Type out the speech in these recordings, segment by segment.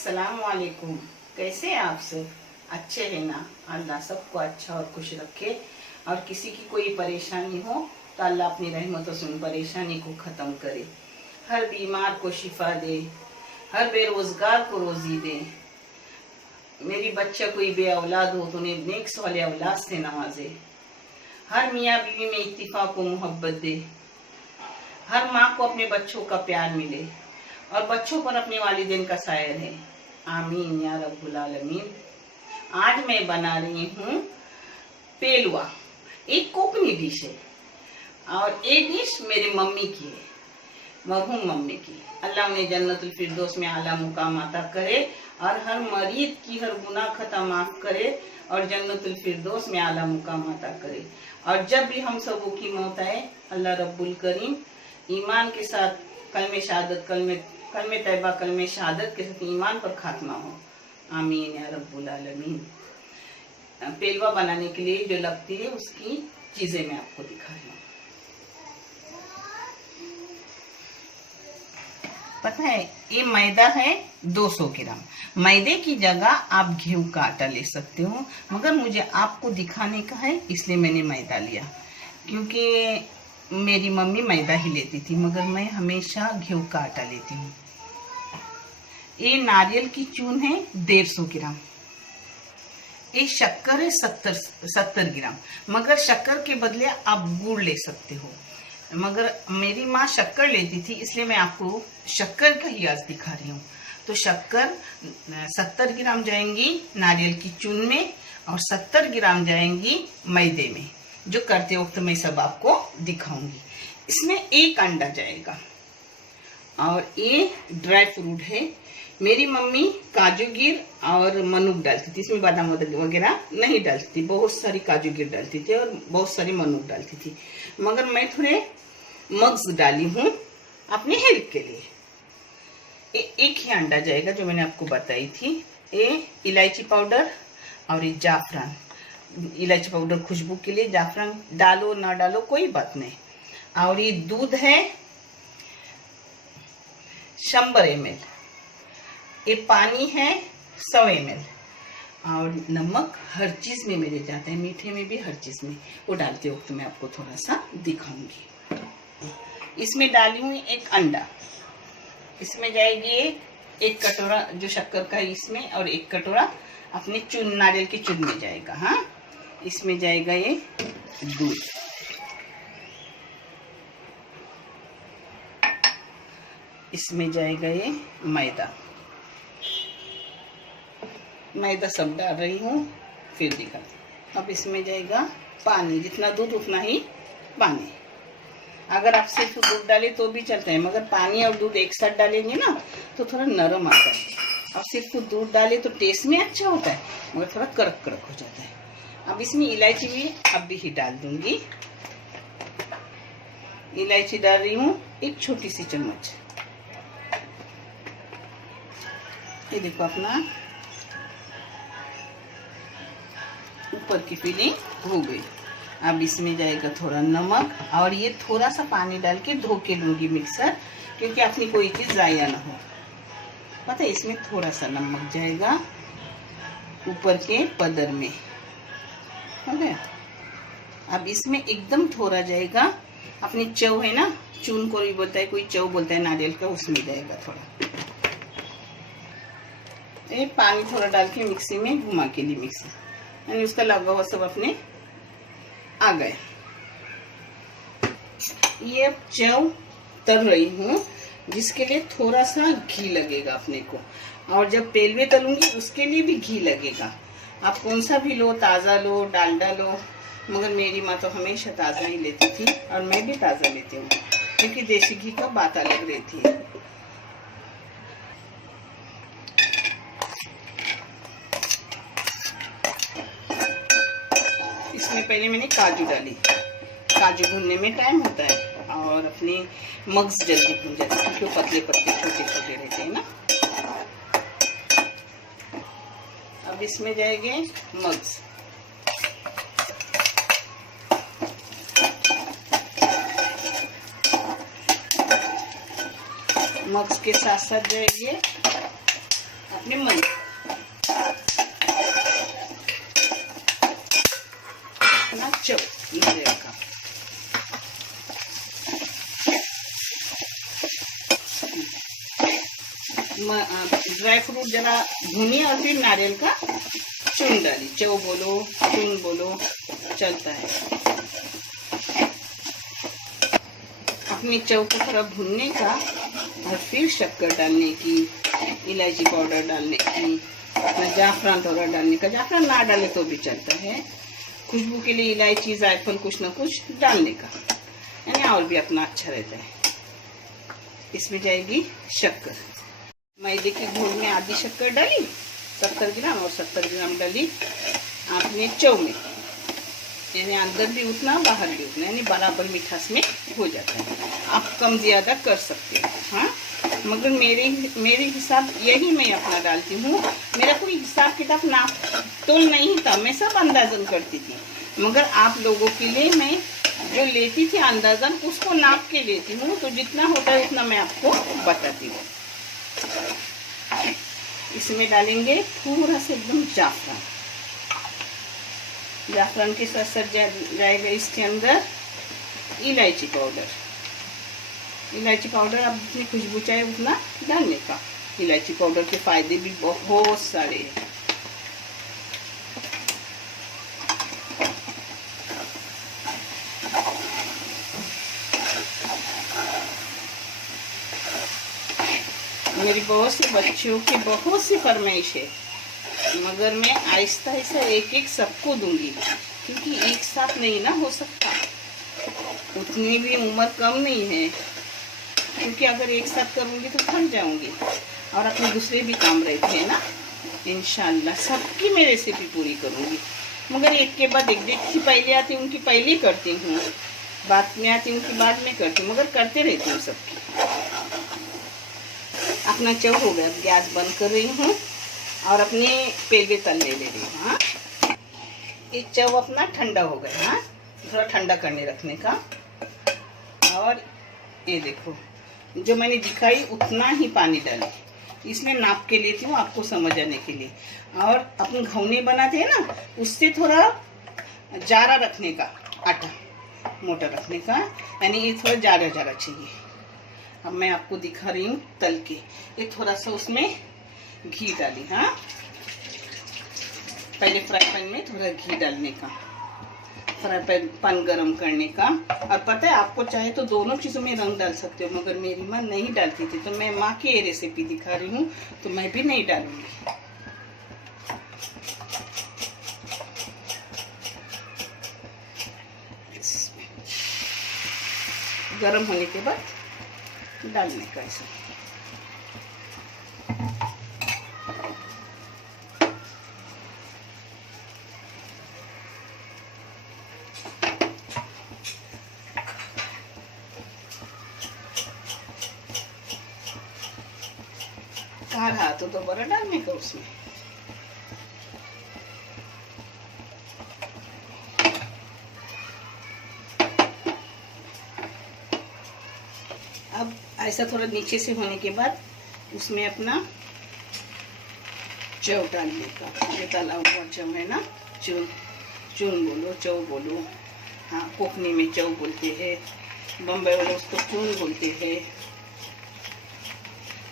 अस्सलाम वालेकुम। कैसे हैं आप सब? अच्छे हैं ना? अल्लाह सबको अच्छा और खुश रखे। और किसी की कोई परेशानी हो तो अल्लाह अपनी रहमतों से उन परेशानी को ख़त्म करे। हर बीमार को शिफा दे, हर बेरोज़गार को रोज़ी दे। मेरी बच्चा कोई बे औलाद हो तो उन्हें नेक वाले औलाद से नवाजे। हर मियाँ बीवी में इत्तिफाक को मोहब्बत दे। हर माँ को अपने बच्चों का प्यार मिले और बच्चों पर अपने वालिदैन का साया रहे। आमीन या रब्बुल आलमीन। आज मैं बना रही हूँ पेलवा। एक कोकनी डिश है और ये डिश मेरी मम्मी की है, मरहूम मम्मी की। अल्लाह उन्हें जन्नतुल फिरदौस में आला मुकाम अता करे और हर मरीज की हर गुनाह खता माफ करे और जन्नतुल फिरदौस में आला मुकाम अता करे। और जब भी हम सबों की मौत आए, अल्लाह रब्बुल करीम ईमान के साथ कलमे शहादत कलमे तैयबा कलमे शहादत के साथ ईमान पर खात्मा हो। आमीन या रब्बुल आलमीन। पेलवा बनाने के लिए जो लगती है उसकी चीजें मैं आपको दिखा रही हूँ। पता है ये मैदा है 200 ग्राम। मैदे की जगह आप गेहूं का आटा ले सकते हो, मगर मुझे आपको दिखाने का है इसलिए मैंने मैदा लिया, क्योंकि मेरी मम्मी मैदा ही लेती थी मगर मैं हमेशा गेहूं का आटा लेती हूँ। ये नारियल की चून है 150 ग्राम। ये शक्कर है 70 ग्राम, मगर शक्कर के बदले आप गुड़ ले सकते हो। मगर मेरी माँ शक्कर लेती थी इसलिए मैं आपको शक्कर का ही आज दिखा रही हूँ। तो शक्कर 70 ग्राम जाएंगी नारियल की चून में और 70 ग्राम जाएंगी मैदे में। जो करते वक्त मैं सब आपको दिखाऊंगी। इसमें एक अंडा जाएगा और ये ड्राई फ्रूट है। मेरी मम्मी काजू गिर और मनुक डालती थी, इसमें बादाम वगैरह नहीं डालती थी। बहुत सारी काजू गिर डालती थी और बहुत सारी मनुक डालती थी, मगर मैं थोड़े मग्स डाली हूँ अपने हेल्थ के लिए। एक ही अंडा जाएगा जो मैंने आपको बताई थी। ये इलायची पाउडर और ये जाफरान। इलायची पाउडर खुशबू के लिए, जाफरान डालो ना डालो कोई बात नहीं। और ये दूध है 100 ml। ये पानी है 100 ml। और नमक हर चीज में मेरे जाता है, मीठे में भी हर चीज में। वो डालते वक्त मैं आपको थोड़ा सा दिखाऊंगी। इसमें डाली हूँ एक अंडा। इसमें जाएगी एक कटोरा जो शक्कर का है इसमें, और एक कटोरा अपने चून नारियल की चून में जाएगा। हाँ, इसमें जाएगा ये दूध। इसमें जाएगा ये मैदा। मैदा सब डाल रही हूँ, फिर दिखाती। अब इसमें जाएगा पानी, जितना दूध उतना ही पानी। अगर आप सिर्फ दूध डाले तो भी चलता है, मगर पानी और दूध एक साथ डालेंगे ना तो थोड़ा नरम आता है। अब सिर्फ दूध डाले तो टेस्ट में अच्छा होता है, मगर थोड़ा कड़क कड़क हो जाता है। अब इसमें इलायची भी अभी ही डाल दूंगी। इलायची डाल रही हूँ एक छोटी सी चम्मच। ये देखो अपना ऊपर की फिलिंग हो गई। अब इसमें जाएगा थोड़ा नमक और ये थोड़ा सा पानी डाल के धो के लूंगी मिक्सर, क्योंकि अपनी कोई चीज जाया ना हो। पता है इसमें थोड़ा सा नमक जाएगा ऊपर के पदर में, हो गया। अब इसमें एकदम थोड़ा जाएगा अपनी चव है ना, चून को भी बोलता है कोई, चव बोलता है नारियल का, उसमें जाएगा थोड़ा। ये पानी थोड़ा डाल के मिक्सी में घुमा के लिए मिक्सी, यानी उसका लगा हुआ सब अपने आ गए। ये चव तल रही हूँ, जिसके लिए थोड़ा सा घी लगेगा अपने को, और जब पेलवे तलूंगी उसके लिए भी घी लगेगा। आप कौन सा भी लो, ताज़ा लो, डालडा लो, मगर मेरी माँ तो हमेशा ताज़ा ही लेती थी और मैं भी ताज़ा लेती हूँ, क्योंकि देसी घी का बात अलग रहती है। इसमें पहले मैंने काजू डाली। काजू भूनने में टाइम होता है और अपने मग्स जल्दी भून जाते हैं, क्योंकि पतले पतले छोटे छोटे रहते हैं ना। अब इसमें जाएंगे मग्स। मग्स के साथ साथ जाएंगे अपने मन अपना चौ नारियल का। ड्राई फ्रूट जरा भूनिए और फिर नारियल का चून डाली, चौ बोलो चून बोलो चलता है। अपनी चौ को थोड़ा भूनने का और फिर शक्कर डालने की, इलायची पाउडर डालने की, अपना जाफरान थोड़ा डालने का। जाफरान ना डाले तो भी चलता है, खुशबू के लिए इलायची जायफल कुछ ना कुछ डालने का, यानी और भी अपना अच्छा रहता है। इसमें जाएगी शक्कर। मैदे के घोल में आधी शक्कर डाली 70 ग्राम और 70 ग्राम डाली आपने चौ में, यानी अंदर भी उतना बाहर भी उतना, यानी बराबर मिठास में हो जाता है। आप कम ज़्यादा कर सकते हो, हाँ, मगर मेरे हिसाब यही मैं अपना डालती हूँ। मेरा कोई हिसाब किताब नाप तोल नहीं था, मैं सब अंदाजन करती थी, मगर आप लोगों के लिए मैं जो लेती थी अंदाजन उसको नाप के लेती हूँ, तो जितना होता है उतना मैं आपको बताती हूँ। इसमें डालेंगे थोड़ा सा एकदम जाफरान, जाफरान के साथ साथ जाएगा इसके अंदर इलायची पाउडर। इलायची पाउडर आप जितनी खुशबू चाहे उतना डालने का। इलायची पाउडर के फायदे भी बहुत सारे हैं। मेरी बहुत सी बच्चियों की बहुत सी फरमाइश है, मगर मैं आहिस्ता आहिस्ता एक एक सबको दूंगी, क्योंकि एक साथ नहीं ना हो सकता, उतनी भी उम्र कम नहीं है, क्योंकि अगर एक साथ करूंगी तो थक जाऊंगी और अपने दूसरे भी काम रहते हैं ना। इंशाल्लाह सबकी मैं रेसिपी पूरी करूंगी, मगर एक के बाद एक की पहले आती उनकी पहले करती हूँ, बाद में आती उनकी बाद में करती हूँ, मगर करते रहती हूँ सबकी। अपना चौ हो गया, गैस बंद कर रही हूँ और अपने पेगे तलने ले रही हूँ। हाँ, ये चौ अपना ठंडा हो गया, हाँ, थोड़ा ठंडा करने रखने का। और ये देखो जो मैंने दिखाई उतना ही पानी डाली, इसमें नाप के लेती हूँ आपको समझ आने के लिए। और अपन घउने बनाते हैं ना, उससे थोड़ा जारा रखने का, आटा मोटा रखने का, यानी ये थोड़ा जारा जारा चाहिए। अब मैं आपको दिखा रही हूँ तल के। ये थोड़ा सा उसमें घी डाली, हाँ, पहले फ्राई पैन में थोड़ा घी डालने का, फ्राई पैन गरम करने का। और पता है आपको चाहे तो दोनों चीज़ों में रंग डाल सकते हो, मगर मेरी माँ नहीं डालती थी, तो मैं माँ की ये रेसिपी दिखा रही हूँ, तो मैं भी नहीं डालूंगी। गरम होने के बाद डालने का ऐसा। कहाँ रहा तो दोबारा डालने का उसमें। अब ऐसा थोड़ा नीचे से होने के बाद उसमें अपना चौ डालने का। ये तला हुआ चौ है ना, चून बोलो चौ बोलो, हाँ, कोकनी में चौ बोलते हैं, बम्बई वाले उसको चून बोलते हैं।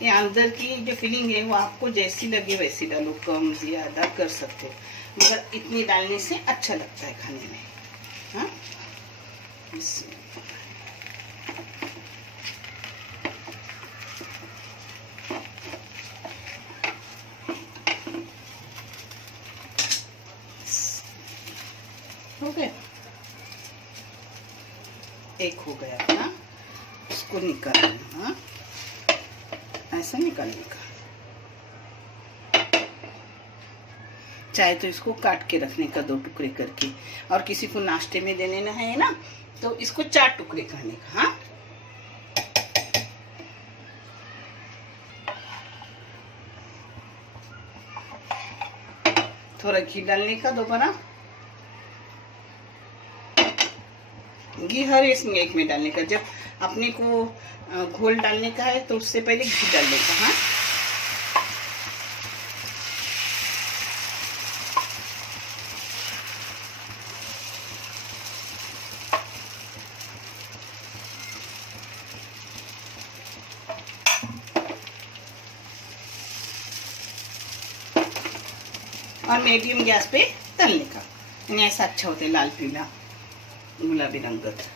ये अंदर की जो फीलिंग है वो आपको जैसी लगे वैसी डालो, कम ज़्यादा कर सकते हो, मगर इतनी डालने से अच्छा लगता है खाने में। हाँ, हो गया, एक हो गया अपना, उसको निकालना। हाँ, ऐसा निकालने का। चाहे तो इसको काट के रखने का 2 टुकड़े करके, और किसी को नाश्ते में देने ना है ना, तो इसको 4 टुकड़े करने का। हाँ, थोड़ा घी डालने का दोबारा, घी हर इसमें एक में डालने का। जब अपने को घोल डालने का है तो उससे पहले घी डालने का। हाँ, और मीडियम गैस पे तलने का, यानी ऐसा अच्छा होता है लाल पीला गुलाबी रंगत।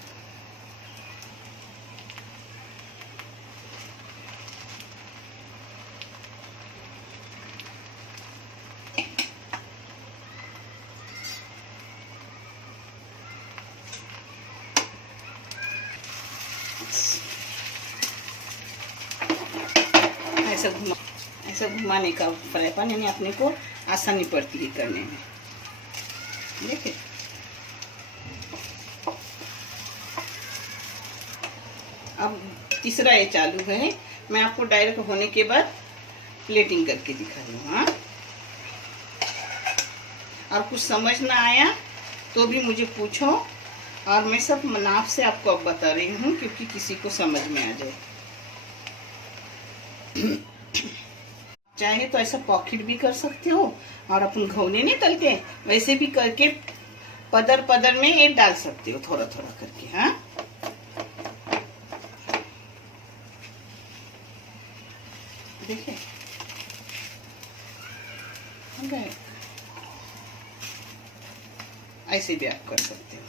ऐसा घुमाने का फ्राई पैन, यानी अपने को आसानी पड़ती है करने में। देखिए अब तीसरा ये चालू है। मैं आपको डायरेक्ट होने के बाद प्लेटिंग करके दिखा रही हूँ। हाँ, और कुछ समझ ना आया तो भी मुझे पूछो, और मैं सब नाप से आपको अब बता रही हूँ क्योंकि किसी को समझ में आ जाए। चाहे तो ऐसा पॉकेट भी कर सकते हो, और अपन घोने नहीं तलते वैसे भी करके पदर पदर में ये डाल सकते हो थोड़ा थोड़ा करके। हाँ, देखिए ऐसे भी आप कर सकते हो।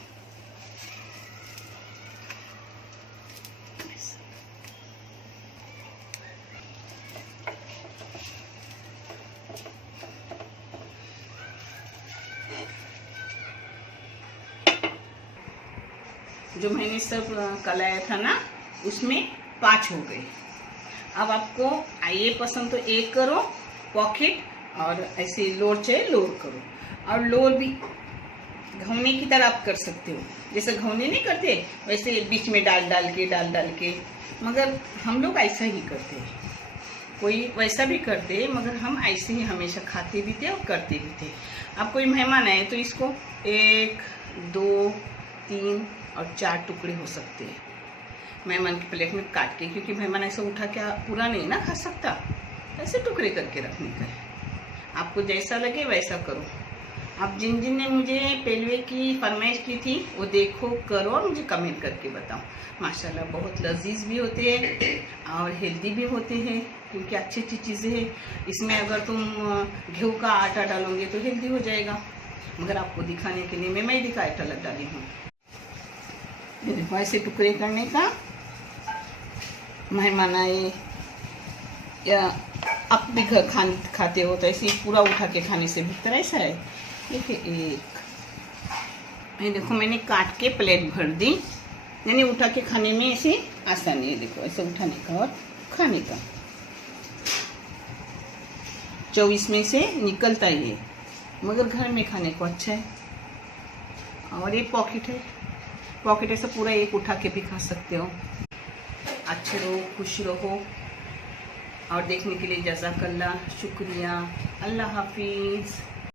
जो मैंने सब कलाया था ना, उसमें 5 हो गए। अब आपको ये पसंद तो एक करो पॉकेट, और ऐसे लोर चाहिए लोर करो, और लोर भी घोने की तरह आप कर सकते हो। जैसे घोने नहीं करते वैसे बीच में डाल डाल के, मगर हम लोग ऐसा ही करते हैं। कोई वैसा भी करते मगर हम ऐसे ही हमेशा खाते भी थे और करते भी थे। अब कोई मेहमान आए तो इसको 1 2 3 और 4 टुकड़े हो सकते हैं मेहमान की प्लेट में काट के, क्योंकि मेहमान ऐसा उठा के पूरा नहीं ना खा सकता, ऐसे टुकड़े करके रखने का है। आपको जैसा लगे वैसा करो। आप जिन जिन ने मुझे पेलवे की फरमाइश की थी वो देखो, करो और मुझे कमेंट करके बताओ। माशाल्लाह बहुत लजीज भी होते हैं और हेल्दी भी होते हैं, क्योंकि अच्छी अच्छी चीज़ें हैं इसमें। अगर तुम गेहूं का आटा डालोगे तो हेल्दी हो जाएगा, मगर आपको दिखाने के लिए मैं मैदे का आटा लग डाली हूँ। देखो ऐसे टुकड़े करने का, मेहमान आए या आप भी घर खाते हो तो ऐसे पूरा उठा के खाने से बेहतर ऐसा है। देखिए ये देखो मैंने काट के प्लेट भर दी, यानी उठा के खाने में ऐसे आसानी है। देखो ऐसे उठाने का और खाने का, 24 में से निकलता ही है, मगर घर में खाने को अच्छा है। और ये पॉकेट ऐसा पूरा एक उठा के भी खा सकते हो। अच्छे रहो, खुश रहो, और देखने के लिए जज़ाकल्लाह, शुक्रिया, अल्लाह हाफिज़।